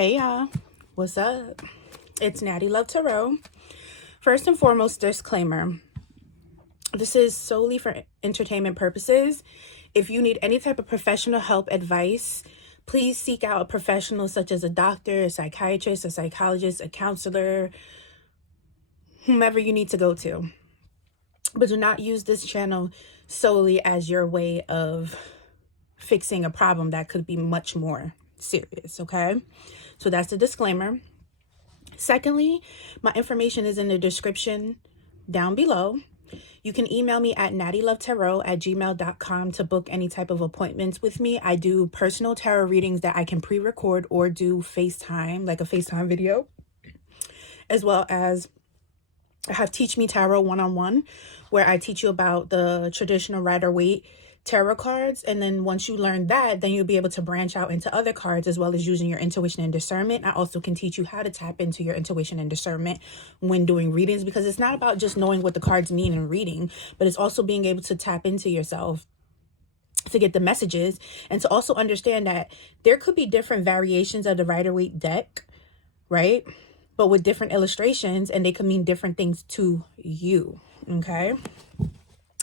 Hey y'all, what's up? It's Natiluv Tarot. First and foremost, disclaimer. This is solely for entertainment purposes. If you need any type of professional help, advice, please seek out a professional such as a doctor, a psychiatrist, a psychologist, a counselor, whomever you need to go to. But do not use this channel solely as your way of fixing a problem that could be much more serious, okay? So that's the disclaimer. Secondly, my information is in the description down below. You can email me at nattylovetarot@gmail.com to book any type of appointments with me. I do personal tarot readings that I can pre-record or do FaceTime, like a FaceTime video, as well as I have Teach Me Tarot one-on-one, where I teach you about the traditional Rider-Waite tarot cards, and then once you learn that, then you'll be able to branch out into other cards as well as using your intuition and discernment. I also can teach you how to tap into your intuition and discernment when doing readings, because it's not about just knowing what the cards mean in reading, but it's also being able to tap into yourself to get the messages, and to also understand that there could be different variations of the Rider-Waite deck, right? But with different illustrations, and they could mean different things to you, okay?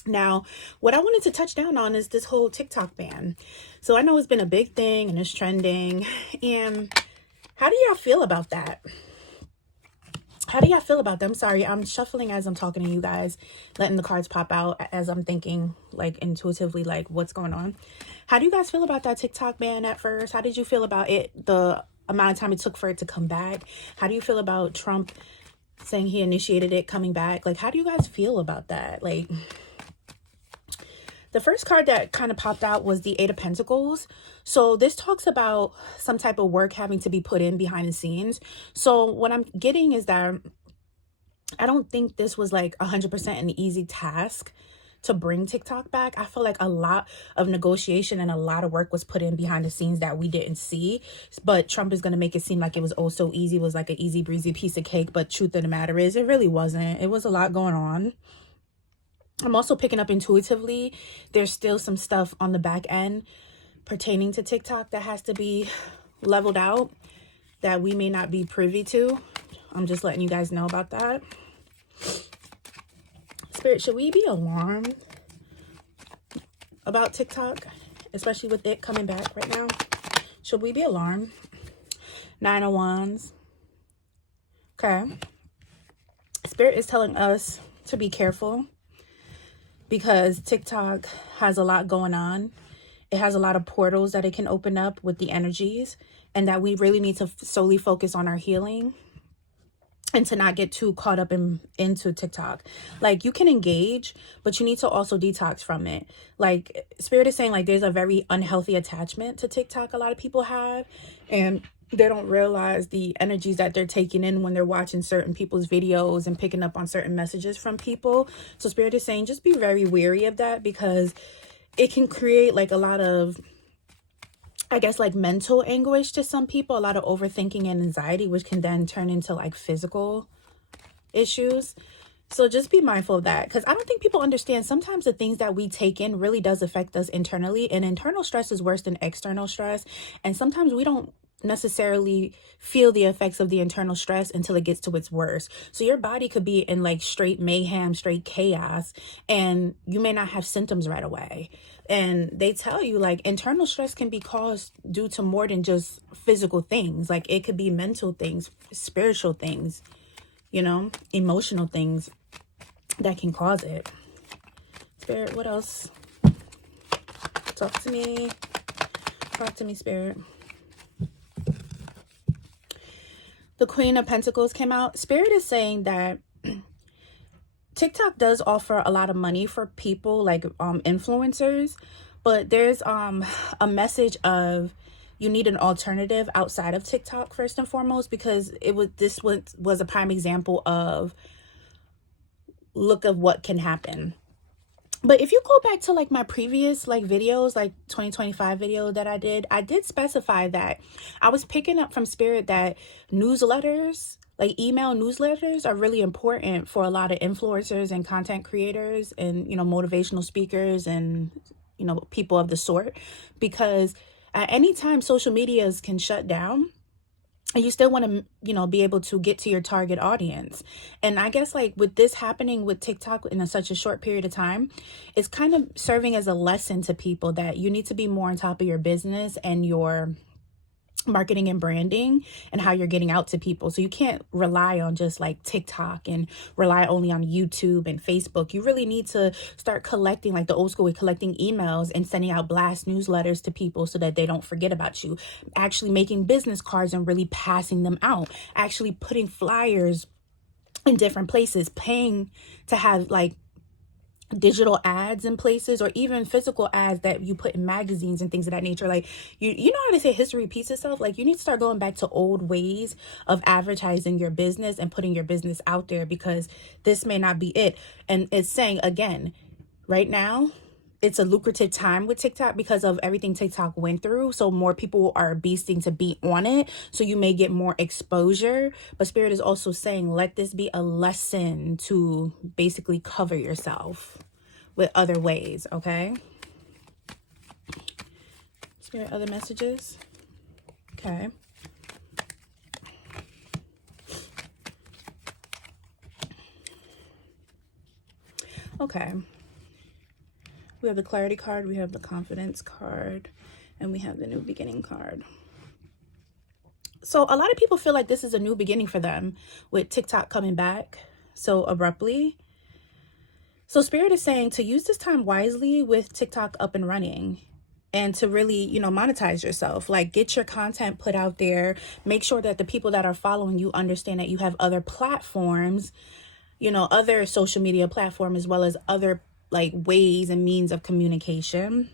Now, what I wanted to touch down on is this whole TikTok ban. So I know it's been a big thing and it's trending. And how do y'all feel about that? How do y'all feel about them? Sorry, I'm shuffling as I'm talking to you guys, letting the cards pop out as I'm thinking, like, intuitively, like, what's going on. How do you guys feel about that TikTok ban at first? How did you feel about it, the amount of time it took for it to come back? How do you feel about Trump saying he initiated it coming back? Like, how do you guys feel about that? Like, the first card that kind of popped out was the Eight of Pentacles. So this talks about some type of work having to be put in behind the scenes. So what I'm getting is that I don't think this was like 100% an easy task to bring TikTok back. I feel like a lot of negotiation and a lot of work was put in behind the scenes that we didn't see. But Trump is going to make it seem like it was oh so easy. It was like an easy breezy piece of cake. But truth of the matter is, it really wasn't. It was a lot going on. I'm also picking up intuitively, there's still some stuff on the back end pertaining to TikTok that has to be leveled out that we may not be privy to. I'm just letting you guys know about that. Spirit, should we be alarmed about TikTok, especially with it coming back right now? Should we be alarmed? Nine of Wands. Okay. Spirit is telling us to be careful, because TikTok has a lot going on. It has a lot of portals that it can open up with the energies, and that we really need to solely focus on our healing and to not get too caught up into TikTok. Like, you can engage, but you need to also detox from it. Like, Spirit is saying, like, there's a very unhealthy attachment to TikTok a lot of people have, and they don't realize the energies that they're taking in when they're watching certain people's videos and picking up on certain messages from people. So Spirit is saying, just be very wary of that, because it can create like a lot of, I guess, like mental anguish to some people, a lot of overthinking and anxiety, which can then turn into like physical issues. So just be mindful of that, because I don't think people understand sometimes the things that we take in really does affect us internally, and internal stress is worse than external stress. And sometimes we don't necessarily feel the effects of the internal stress until it gets to its worst. So your body could be in like straight mayhem, straight chaos, and you may not have symptoms right away. And they tell you, like, internal stress can be caused due to more than just physical things. Like, it could be mental things, spiritual things, you know, emotional things that can cause it. Spirit, what else? Talk to me. Talk to me, Spirit. The Queen of Pentacles came out. Spirit is saying that TikTok does offer a lot of money for people, like influencers, but there's a message of you need an alternative outside of TikTok first and foremost, because this was a prime example of look of what can happen. But if you go back to like my previous like videos, like 2025 video that I did specify that I was picking up from Spirit that newsletters, like email newsletters, are really important for a lot of influencers and content creators and, you know, motivational speakers and, you know, people of the sort, because at any time social medias can shut down. And you still want to, you know, be able to get to your target audience. And I guess like with this happening with TikTok in such a short period of time, it's kind of serving as a lesson to people that you need to be more on top of your business and your marketing and branding and how you're getting out to people. So you can't rely on just like TikTok and rely only on YouTube and Facebook. You really need to start collecting, like the old school way, collecting emails and sending out blast newsletters to people so that they don't forget about you. Actually making business cards and really passing them out. Actually putting flyers in different places, paying to have like digital ads in places, or even physical ads that you put in magazines and things of that nature. Like you know how they say history repeats itself. Like you need to start going back to old ways of advertising your business and putting your business out there, because this may not be it. And it's saying again, right now it's a lucrative time with TikTok because of everything TikTok went through. So more people are beasting to be on it. So you may get more exposure. But Spirit is also saying, let this be a lesson to basically cover yourself with other ways, okay? Spirit, other messages? Okay. Okay. We have the clarity card, we have the confidence card, and we have the new beginning card. So a lot of people feel like this is a new beginning for them with TikTok coming back so abruptly. So Spirit is saying to use this time wisely with TikTok up and running, and to really, you know, monetize yourself. Like get your content put out there. Make sure that the people that are following you understand that you have other platforms, you know, other social media platforms, as well as other like ways and means of communication.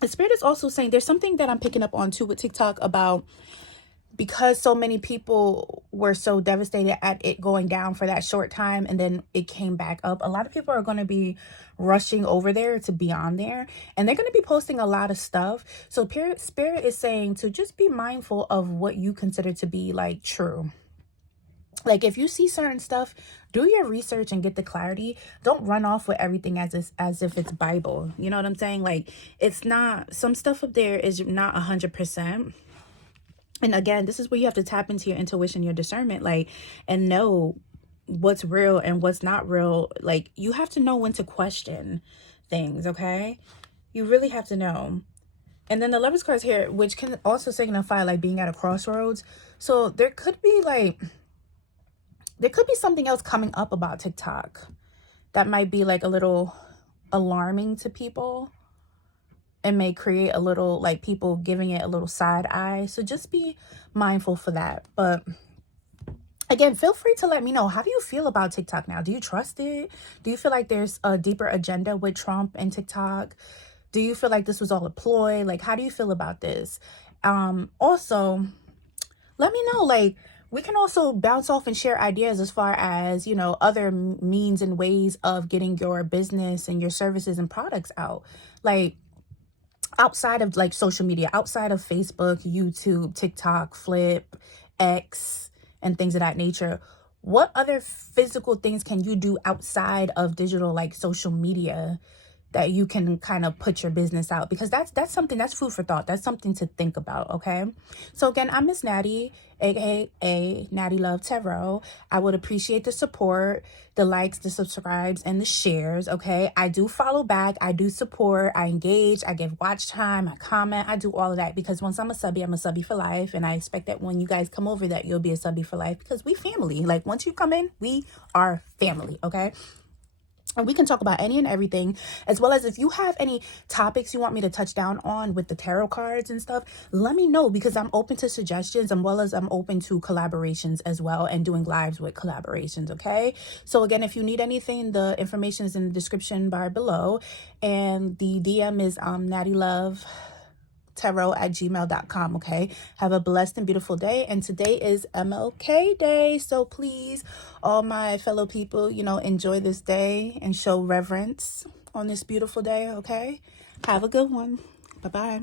The Spirit is also saying there's something that I'm picking up on too with TikTok about, because so many people were so devastated at it going down for that short time and then it came back up. A lot of people are going to be rushing over there to be on there, and they're going to be posting a lot of stuff. So Spirit is saying to just be mindful of what you consider to be like true. Like if you see certain stuff, do your research and get the clarity. Don't run off with everything as if it's Bible. You know what I'm saying? Like it's not, some stuff up there is not 100%. And again, this is where you have to tap into your intuition, your discernment, like, and know what's real and what's not real. Like you have to know when to question things, okay? You really have to know. And then the Lovers cards here, which can also signify like being at a crossroads. So there could be something else coming up about TikTok that might be like a little alarming to people and may create a little like people giving it a little side eye. So just be mindful for that. But again, feel free to let me know, how do you feel about TikTok now? Do you trust it? Do you feel like there's a deeper agenda with Trump and TikTok? Do you feel like this was all a ploy? Like, how do you feel about this? Also, let me know, like, we can also bounce off and share ideas as far as, you know, other means and ways of getting your business and your services and products out. Like, outside of like social media, outside of Facebook, YouTube, TikTok, Flip, X, and things of that nature. What other physical things can you do outside of digital, like social media, that you can kind of put your business out? Because that's something, that's food for thought. That's something to think about, okay? So again, I'm Miss Natty, aka Natiluv Tarot. I would appreciate the support, the likes, the subscribes, and the shares, okay? I do follow back, I do support, I engage, I give watch time, I comment, I do all of that, because once I'm a subby for life, and I expect that when you guys come over that you'll be a subby for life, because we family. Like once you come in, we are family, okay? And we can talk about any and everything, as well as if you have any topics you want me to touch down on with the tarot cards and stuff, let me know, because I'm open to suggestions, as well as I'm open to collaborations as well, and doing lives with collaborations, okay? So again, if you need anything, the information is in the description bar below, and the DM is nattylovtarot@gmail.com, okay? Have a blessed and beautiful day. And today is MLK Day, so please, all my fellow people, you know, enjoy this day and show reverence on this beautiful day, okay? Have a good one. Bye-bye.